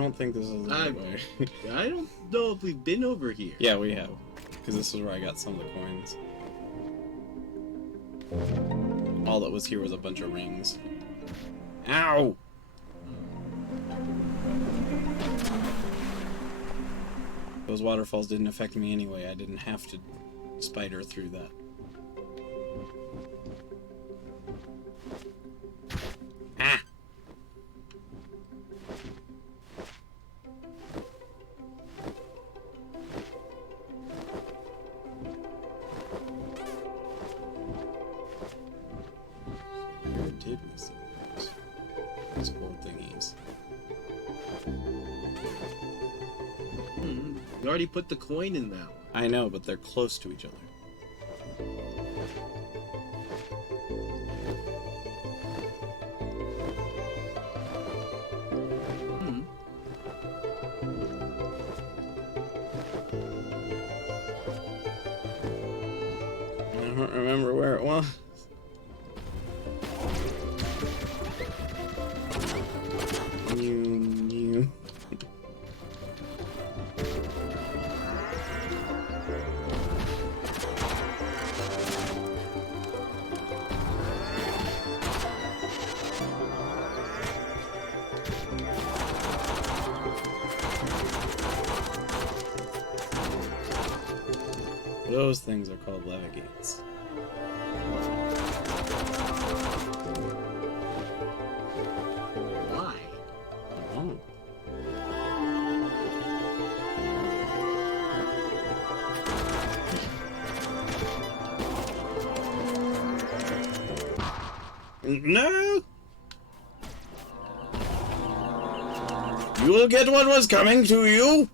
don't think this is the right way. I don't know if we've been over here. Yeah, we have. Because this is where I got some of the coins. All that was here was a bunch of rings. Ow! Those waterfalls didn't affect me anyway. I didn't have to spider through that. Ah! Where did we see those gold thingies? You already put the coin in that one. I know, but they're close to each other. I don't remember where it was. Those things are called levigates. Why? Oh. No! You will get what was coming to you!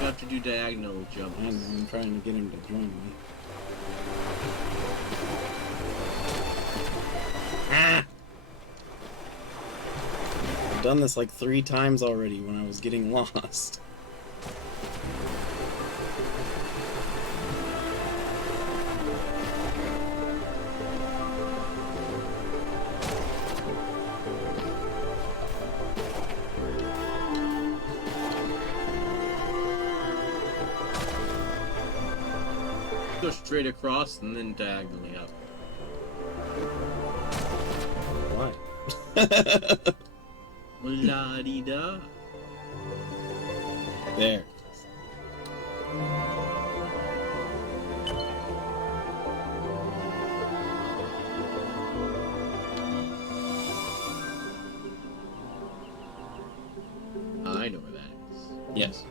You have to do diagonal jumps. I'm trying to get him to join me. Ah! I've done this like 3 times already when I was getting lost. Go straight across and then diagonally up. Why? La-di-da. There. I know where that is. Yes.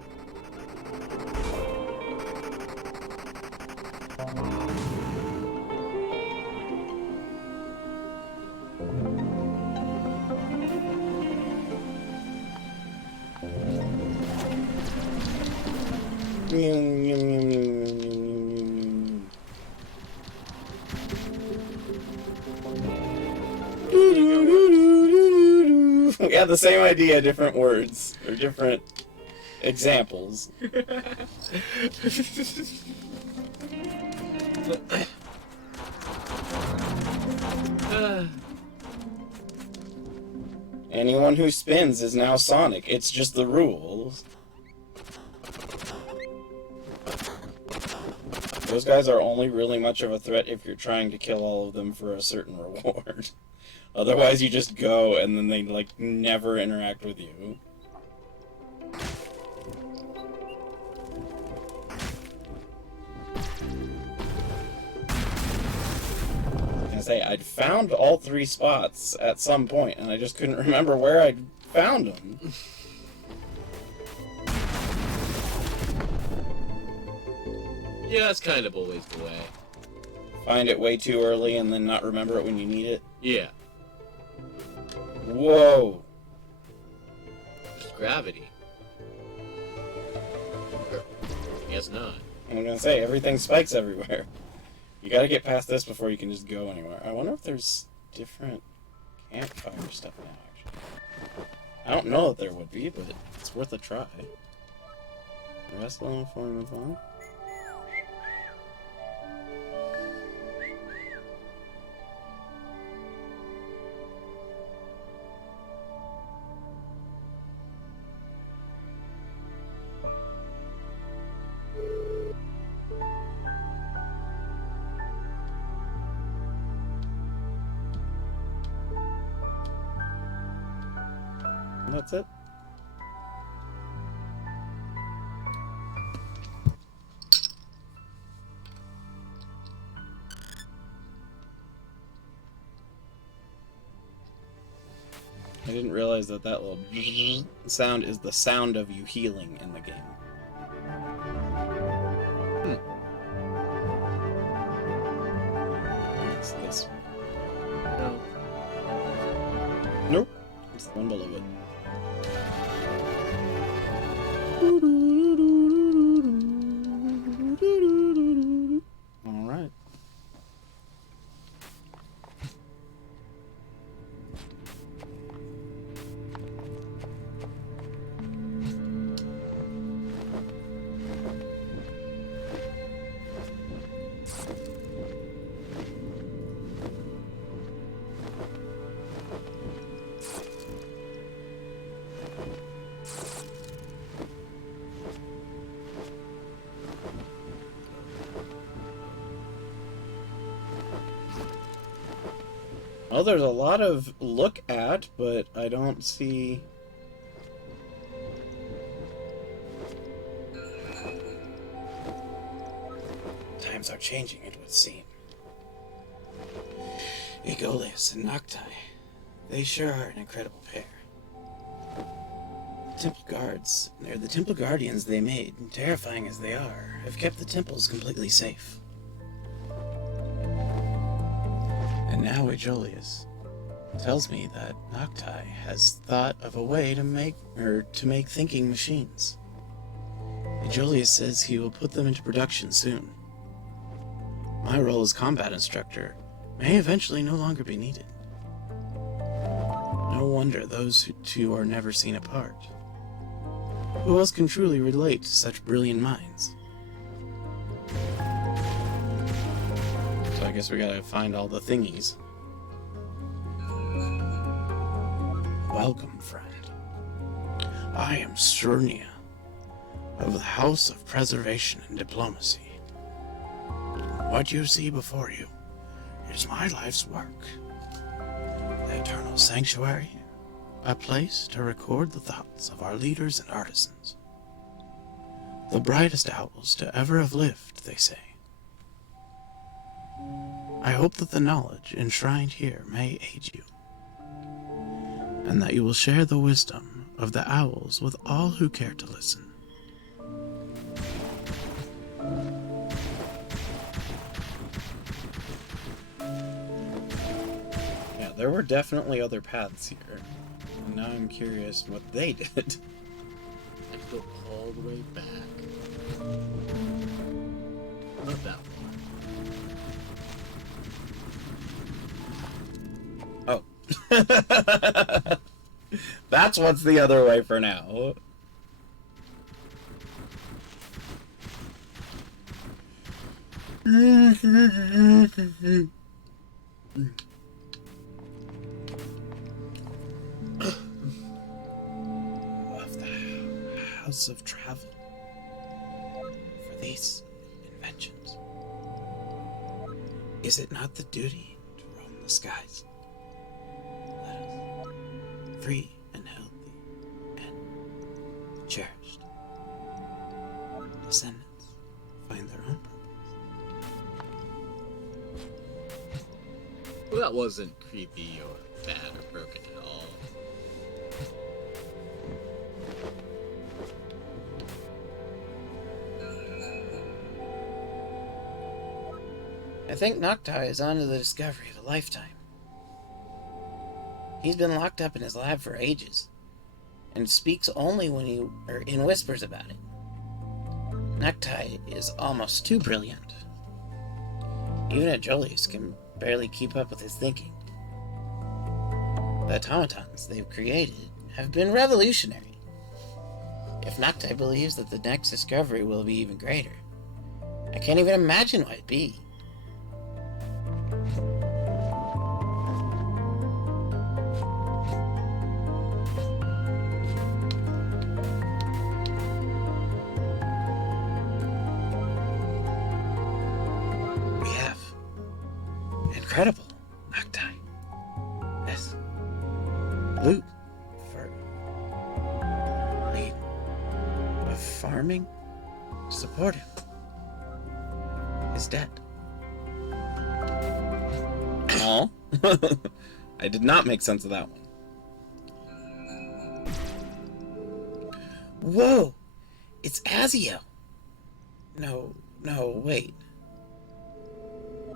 We had the same idea, different words, or different examples. Anyone who spins is now Sonic. It's just the rules. Those guys are only really much of a threat if you're trying to kill all of them for a certain reward. Otherwise, you just go and then they, like, never interact with you. I say, I'd found all 3 spots at some point, and I just couldn't remember where I'd found them. Yeah, that's kind of always the way. Find it way too early and then not remember it when you need it? Yeah. Whoa! Just gravity. Or, I guess not. I'm gonna say, everything spikes everywhere. You gotta get past this before you can just go anywhere. I wonder if there's different campfire stuff now, actually. I don't know that there would be, but it's worth a try. Rest alone before we move on. That's it. I didn't realize that that little sound is the sound of you healing in the game. It's this. No. Nope. It's the one below it. All right. Well, there's a lot of look at, but I don't see... Times are changing, it would seem. Aegolius and Nocti. They sure are an incredible pair. Temple guards, they're the temple guardians they made, terrifying as they are, have kept the temples completely safe. And now Aegolius tells me that Nocti has thought of a way to make thinking machines. Aegolius says he will put them into production soon. My role as combat instructor may eventually no longer be needed. No wonder those two are never seen apart. Who else can truly relate to such brilliant minds? So I guess we gotta find all the thingies. Welcome, friend. I am Cernia, of the House of Preservation and Diplomacy. What you see before you is my life's work. The Eternal Sanctuary, a place to record the thoughts of our leaders and artisans. The brightest owls to ever have lived, they say. I hope that the knowledge enshrined here may aid you, and that you will share the wisdom of the owls with all who care to listen. Yeah, there were definitely other paths here, and now I'm curious what they did. I go all the way back. Not that one. Oh. That's what's the other way for now. Of the House of Travel for these inventions. Is it not the duty to roam the skies? Let us, free and healthy and cherished, descendants find their own purpose. Well, that wasn't creepy or bad or broken at all. think Noctai is onto the discovery of a lifetime. He's been locked up in his lab for ages, and speaks only in whispers about it. Noctai is almost too brilliant. Even Ajolius can barely keep up with his thinking. The automatons they've created have been revolutionary. If Noctai believes that the next discovery will be even greater, I can't even imagine what it'd be. We have incredible Noctai. Yes. Loot for lead of farming. Support him. Is dead. Oh. I did not make sense of that one. Whoa! It's Azio! No, wait.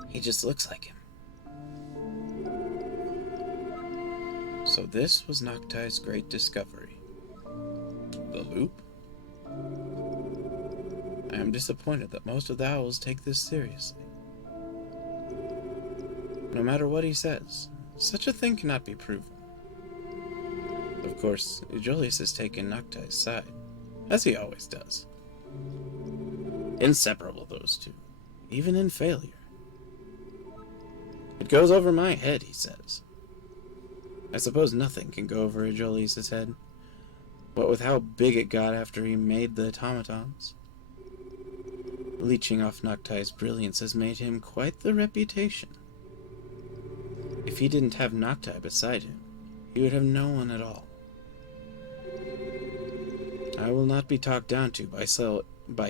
He just looks like him. So this was Noctai's great discovery. The loop? I am disappointed that most of the owls take this seriously. No matter what he says, such a thing cannot be proven. Of course, Julius has taken Noctai's side, as he always does. Inseparable, those two, even in failure. It goes over my head, he says. I suppose nothing can go over Julius's head, what with how big it got after he made the automatons. Leeching off Noctai's brilliance has made him quite the reputation. If he didn't have Noctai beside him, he would have no one at all. I will not be talked down to by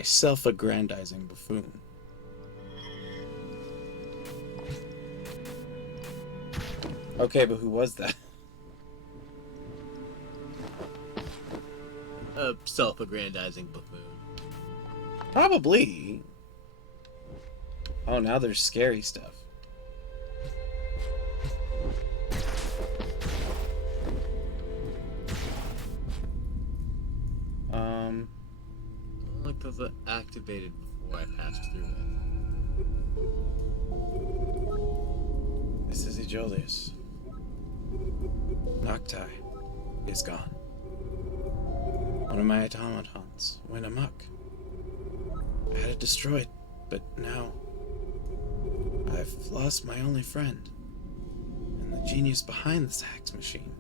self-aggrandizing buffoon. Okay, but who was that? A self-aggrandizing buffoon. Probably. Oh, now there's scary stuff. I like those are activated before I passed through it. This is Julius. Noctai is gone. One of my automatons went amok. I had it destroyed, but now I've lost my only friend and the genius behind this hex machine.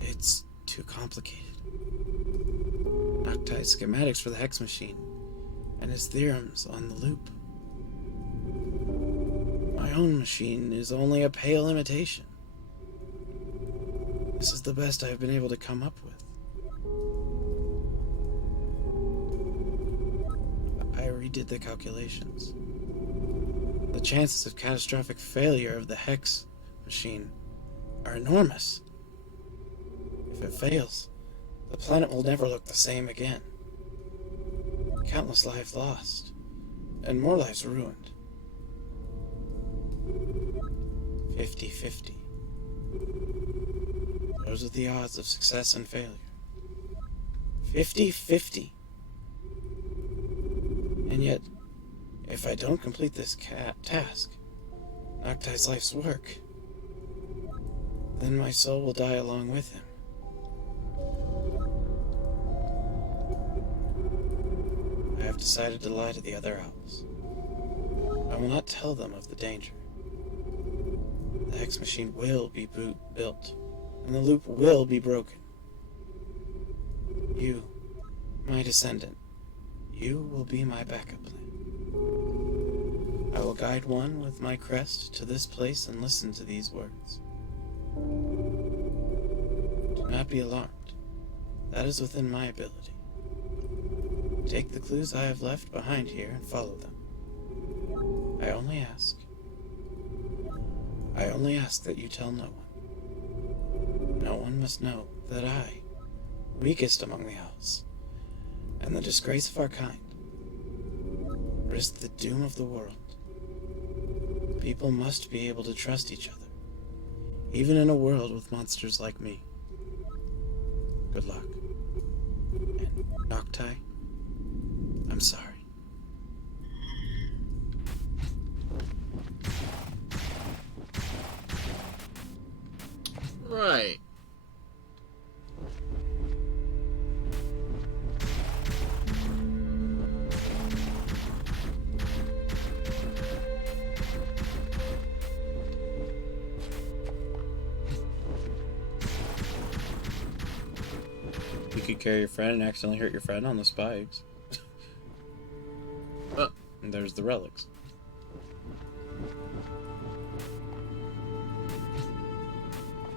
It's too complicated. Noctai's schematics for the hex machine and his theorems on the loop. My own machine is only a pale imitation. This is the best I've been able to come up with. I redid the calculations. The chances of catastrophic failure of the hex machine are enormous. If it fails, the planet will never look the same again. Countless lives lost, and more lives ruined. 50-50. Those are the odds of success and failure. 50-50. And yet, if I don't complete this task, Noctai's life's work, then my soul will die along with him. I have decided to lie to the other owls. I will not tell them of the danger. The hex machine will be built, and the loop will be broken. You, my descendant, you will be my backup plan. I will guide one with my crest to this place and listen to these words. Do not be alarmed. That is within my ability. Take the clues I have left behind here and follow them. I only ask that you tell no one. No one must know that I, weakest among the owls, and the disgrace of our kind, risk the doom of the world. People must be able to trust each other, even in a world with monsters like me. Good luck. And Noctai, I'm sorry. Right. You could carry your friend and accidentally hurt your friend on the spikes. And there's the relics.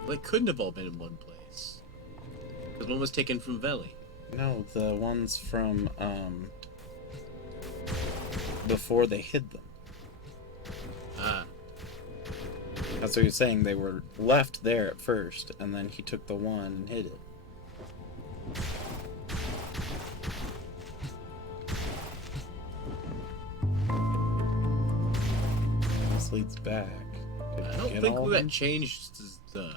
Well, it couldn't have all been in one place. Because one was taken from Veli. No, the ones from, before they hid them. Ah. That's what he was saying. They were left there at first, and then he took the one and hid it. This leads back. Did I you don't get think all of that them? changed the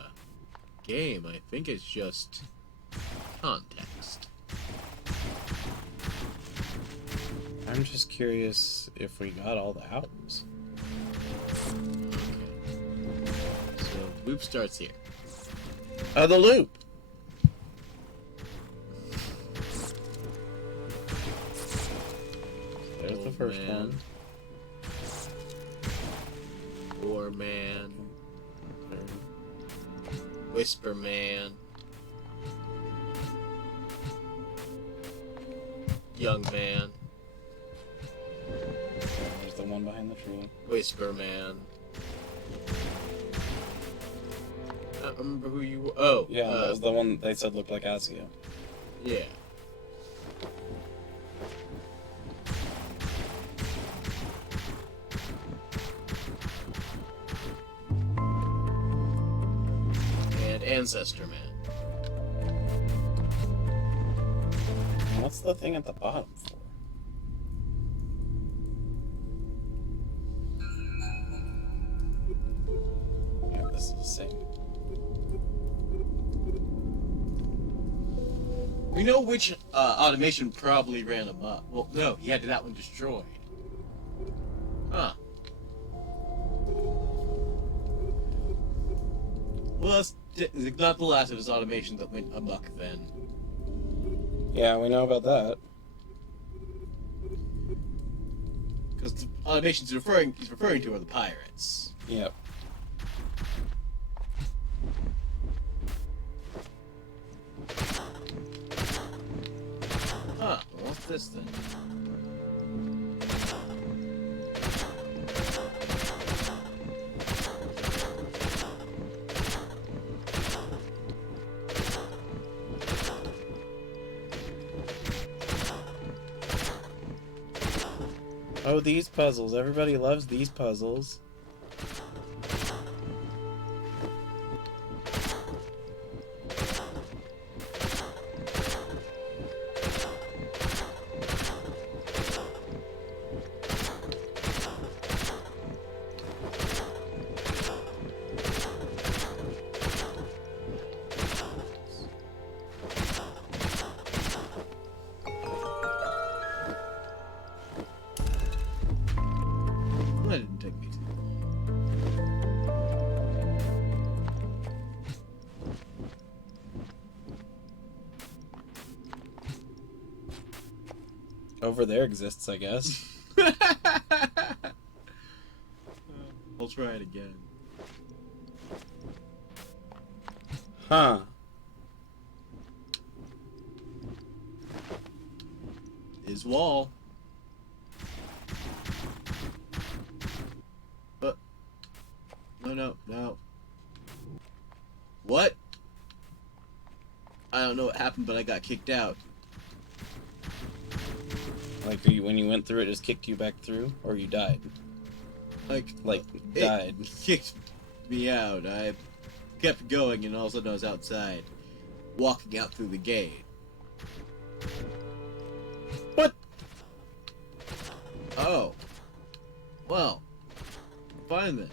game. I think it's just context. I'm just curious if we got all the owls. Okay. So, loop starts here. The loop! There's the Old first man. one. War Man. Whisper Man. Young Man. There's the one behind the tree. Whisper Man. I don't remember who you were. Oh, Yeah, that was the one they said looked like Asio. yeah. And Ancestor Man. What's the thing at the bottom for? Yeah, this is the same. We know which automation probably ran amok. Well, no, he had that one destroyed. Huh. Well, that's not the last of his automations that went amok then. Yeah, we know about that. Because the automations he's referring to are the pirates. Yep. Huh, well, what's this then? Oh, these puzzles. Everybody loves these puzzles. That didn't take me too long. Over there exists, I guess. I'll try it again. Huh. His wall. No. What? I don't know what happened, but I got kicked out. Like, when you went through it, just kicked you back through? Or you died? Like, Died. It kicked me out. I kept going, and all of a sudden I was outside, walking out through the gate. What? Oh. Well. Fine then.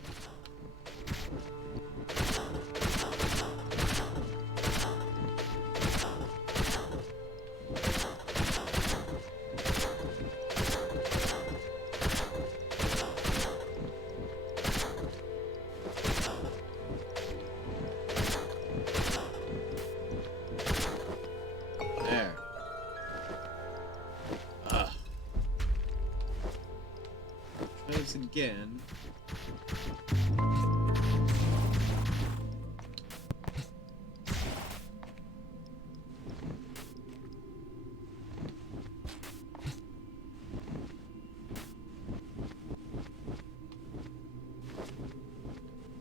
There. Try this again.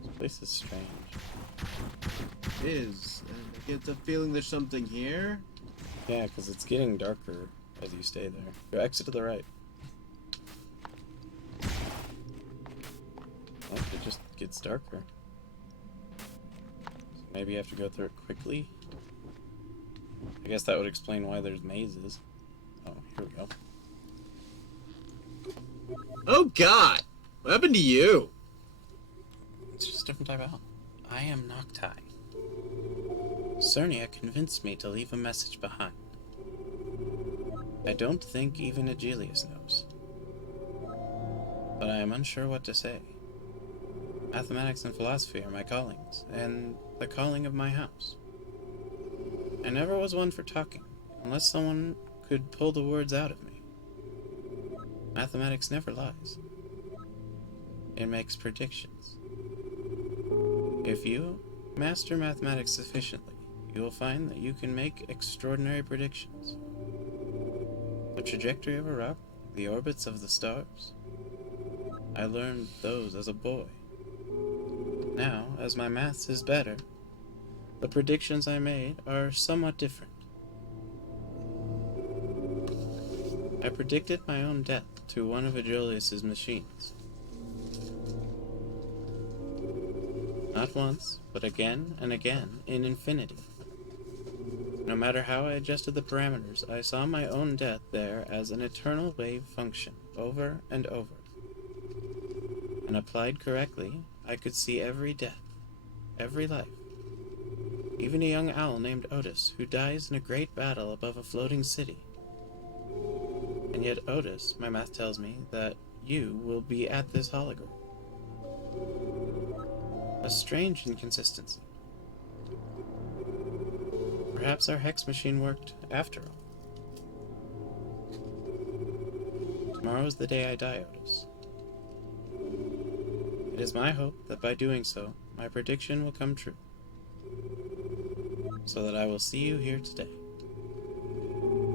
This place is strange. It is. And I get the feeling there's something here. Yeah, because it's getting darker as you stay there. Go exit to the right. Oh, it just gets darker. So maybe you have to go through it quickly? I guess that would explain why there's mazes. Oh, here we go. Oh God! What happened to you? It's just a different type of help. I am Noctai. Cernia convinced me to leave a message behind. I don't think even Aegelius knows. But I am unsure what to say. Mathematics and philosophy are my callings, and the calling of my house. I never was one for talking, unless someone could pull the words out of me. Mathematics never lies. It makes predictions. If you master mathematics sufficiently, you will find that you can make extraordinary predictions. The trajectory of a rock, the orbits of the stars. I learned those as a boy. Now, as my maths is better, the predictions I made are somewhat different. I predicted my own death to one of Aegelius's machines. Not once, but again and again in infinity. No matter how I adjusted the parameters, I saw my own death there as an eternal wave function, over and over. And applied correctly, I could see every death, every life. Even a young owl named Otis, who dies in a great battle above a floating city. And yet Otis, my math tells me, that you will be at this hologram. A strange inconsistency. Perhaps our hex machine worked after all. Tomorrow is the day I die, Otis. It is my hope that by doing so, my prediction will come true. So that I will see you here today.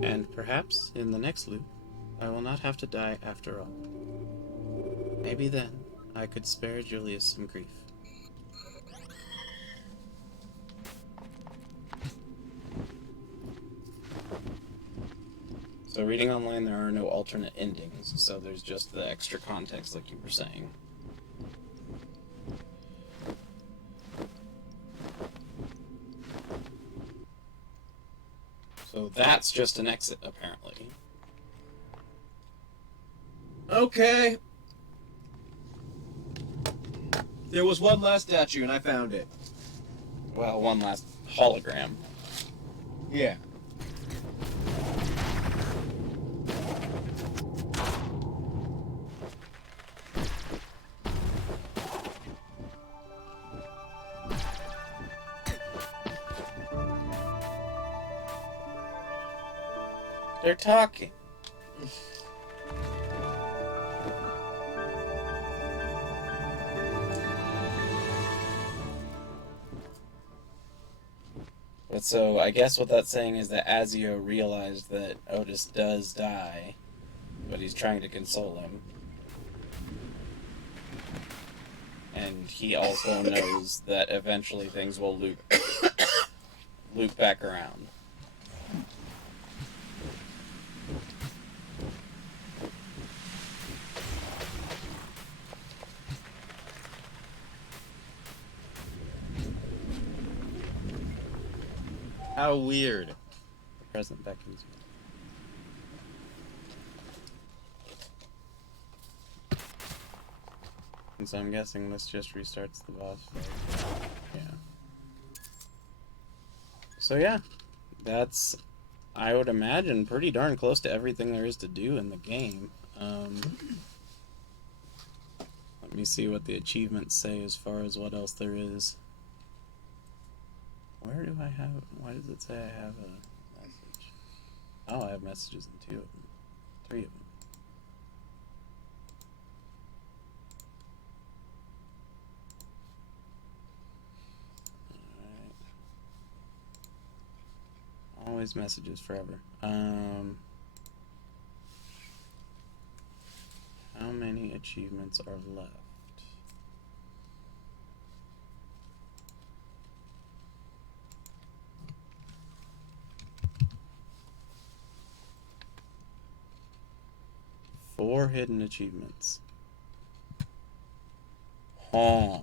And perhaps, in the next loop, I will not have to die after all. Maybe then, I could spare Julius some grief. So reading online, there are no alternate endings, so there's just the extra context like you were saying. So that's just an exit, apparently. Okay. There was one last statue, and I found it. Well, one last hologram. Yeah. They're talking. But so, I guess what that's saying is that Azio realized that Otis does die, but he's trying to console him. And he also knows that eventually things will loop back around. How weird. The present beckons you. And so I'm guessing this just restarts the boss fight. Yeah. So yeah, that's, I would imagine, pretty darn close to everything there is to do in the game. Let me see what the achievements say as far as what else there is. Where do I have... Why does it say I have a message? Oh, I have messages in 2 of them. 3 of them. Alright. Always messages forever. How many achievements are left? Four hidden achievements. Huh.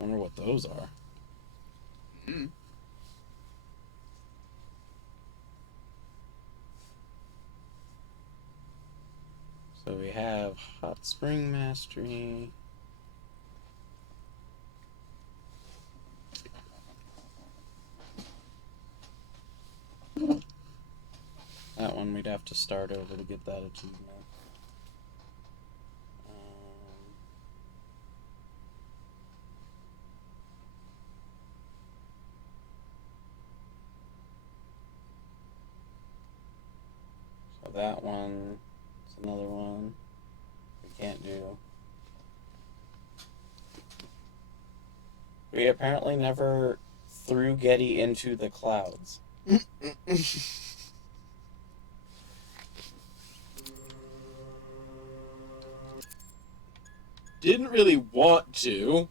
Wonder what those are. Hmm. So we have Hot Spring Mastery. That one we'd have to start over to get that achievement. So that one is another one we can't do. We apparently never threw Getty into the clouds. Didn't really want to.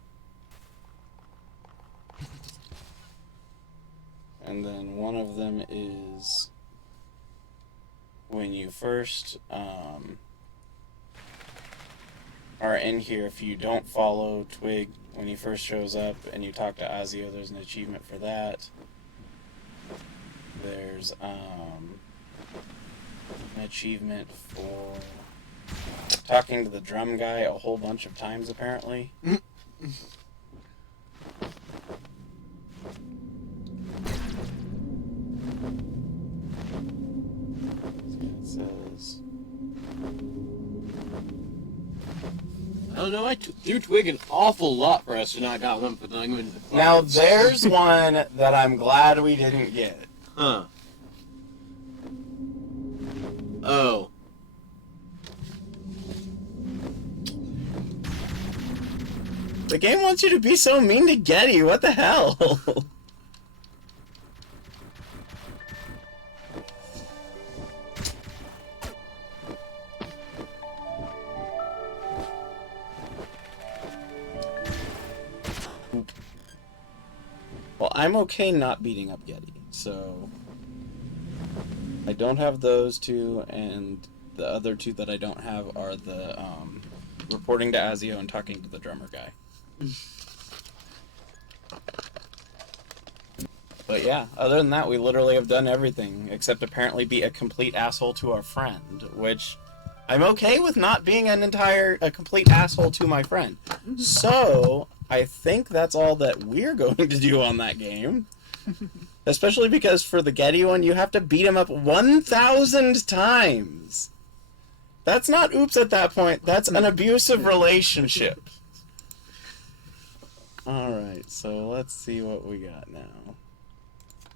And then one of them is when you first are in here, if you don't follow Twig when he first shows up and you talk to Azio, there's an achievement for that. There's an achievement for talking to the drum guy a whole bunch of times, apparently. It says... I don't know, I threw Twig an awful lot for us to not got one for the language in the clouds. Now there's one that I'm glad we didn't get. Huh. Oh. The game wants you to be so mean to Getty, what the hell? Well, I'm okay not beating up Getty, so I don't have those two, and the other two that I don't have are the reporting to Azio and talking to the drummer guy. But yeah, other than that, we literally have done everything, except apparently be a complete asshole to our friend, which I'm okay with not being a complete asshole to my friend. So, I think that's all that we're going to do on that game. Especially because for the Getty one, you have to beat him up 1,000 times. That's not oops at that point, that's an abusive relationship. Alright, so let's see what we got now.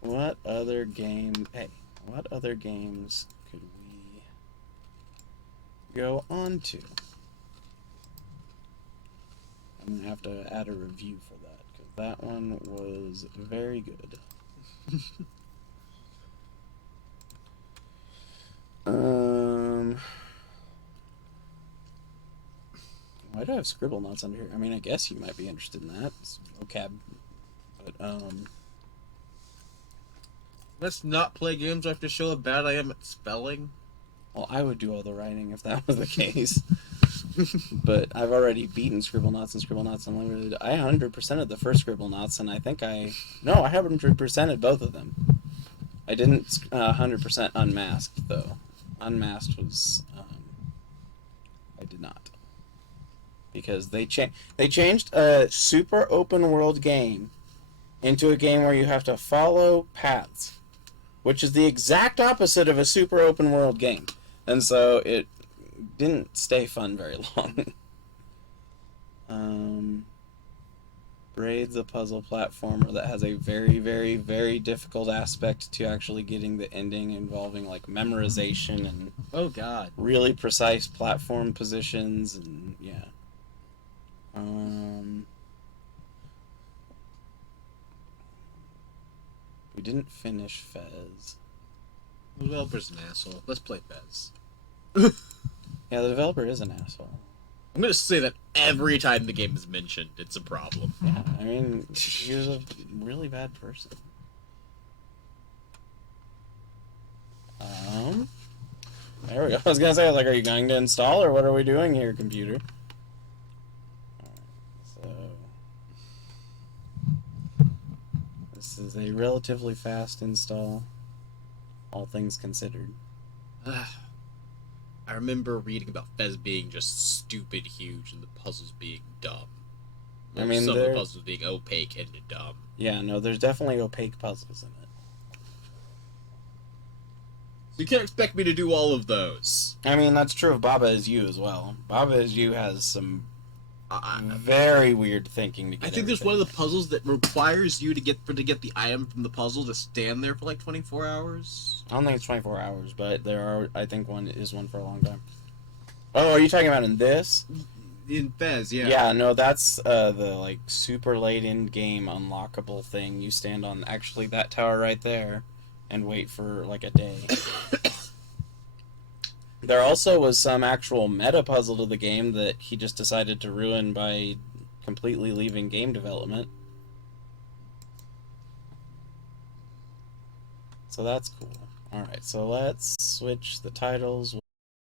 What other game... Hey, what other games could we go on to? I'm going to have to add a review for that, because that one was very good. Why do I have scribble knots under here? I mean, I guess you might be interested in that. It's vocab. But, Let's not play games where I have to show how bad I am at spelling. well, I would do all the writing if that was the case. But I've already beaten Scribble Knots and Scribble Knots Unlimited. I 100%ed the first Scribble Knots, and I think I 100%ed both of them. I didn't 100% Unmasked, though. Unmasked was, I did not. because they changed a super open world game into a game where you have to follow paths, which is the exact opposite of a super open world game. And so it didn't stay fun very long. Braid's a puzzle platformer that has a very, very, very difficult aspect to actually getting the ending, involving like memorization and Oh God. really precise platform positions, and yeah. We didn't finish Fez. The developer's an asshole. Let's play Fez. Yeah, the developer is an asshole. I'm gonna say that every time the game is mentioned, it's a problem. Yeah, I mean, he was a really bad person. There we go. I was gonna say, like, are you going to install, or what are we doing here, computer? Alright, so this is a relatively fast install, all things considered. I remember reading about Fez being just stupid huge and the puzzles being dumb. I mean, some of the puzzles being opaque and dumb. Yeah, no, there's definitely opaque puzzles in it. So you can't expect me to do all of those. I mean, that's true of Baba Is You as well. Baba Is You has some very weird thinking to get. I think there's one of the puzzles that requires you to get the item from the puzzle to stand there for like 24 hours. I don't think it's 24 hours, but there are. I think one for a long time. Oh, are you talking about in this? In Fez, yeah. Yeah, no, that's the like super late in game unlockable thing. You stand on actually that tower right there, and wait for like a day. There also was some actual meta puzzle to the game that he just decided to ruin by completely leaving game development. So that's cool. Alright, so let's switch the titles.